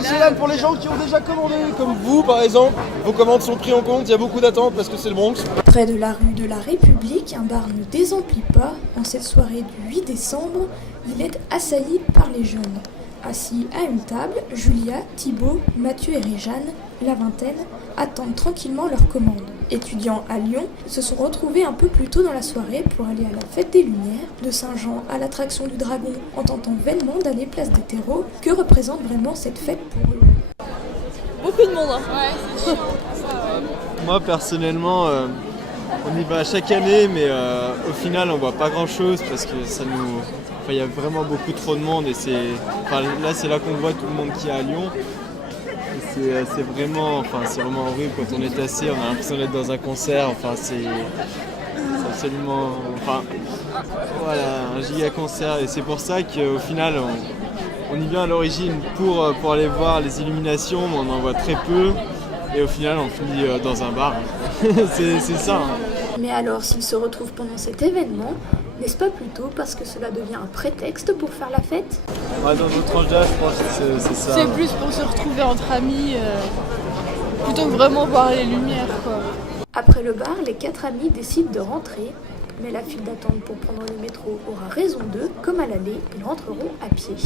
C'est là pour les gens qui ont déjà commandé, comme vous par exemple. Vos commandes sont prises en compte, il y a beaucoup d'attentes parce que c'est le Bronx. Près de la rue de la République, un bar ne désemplit pas. En cette soirée du 8 décembre, il est assailli par les jeunes. Assis à une table, Julia, Thibaut, Mathieu et Réjeanne, la vingtaine, attendent tranquillement leur commande. Étudiants à Lyon, ils se sont retrouvés un peu plus tôt dans la soirée pour aller à la fête des Lumières, de Saint-Jean à l'attraction du Dragon, en tentant vainement d'aller place des terreaux. Que représente vraiment cette fête pour eux? Beaucoup de monde, hein. Ouais. Moi personnellement, on y va chaque année, mais au final on voit pas grand chose parce que ça nous. Enfin, il y a vraiment beaucoup trop de monde et c'est là qu'on voit tout le monde qui est à Lyon. Et c'est vraiment horrible quand on est assis, on a l'impression d'être dans un concert. Enfin, c'est absolument, voilà, un giga concert et c'est pour ça qu'au final on y vient à l'origine pour aller voir les illuminations, mais on en voit très peu et au final on finit dans un bar. c'est ça. Hein. Mais alors, s'ils se retrouvent pendant cet événement, n'est-ce pas plutôt parce que cela devient un prétexte pour faire la fête? Ouais, dans notre tranche d'âge, je pense que c'est ça. C'est plus pour se retrouver entre amis, plutôt que vraiment voir les lumières, quoi. Après le bar, les 4 amis décident de rentrer, mais la file d'attente pour prendre le métro aura raison d'eux. Comme à l'aller, ils rentreront à pied.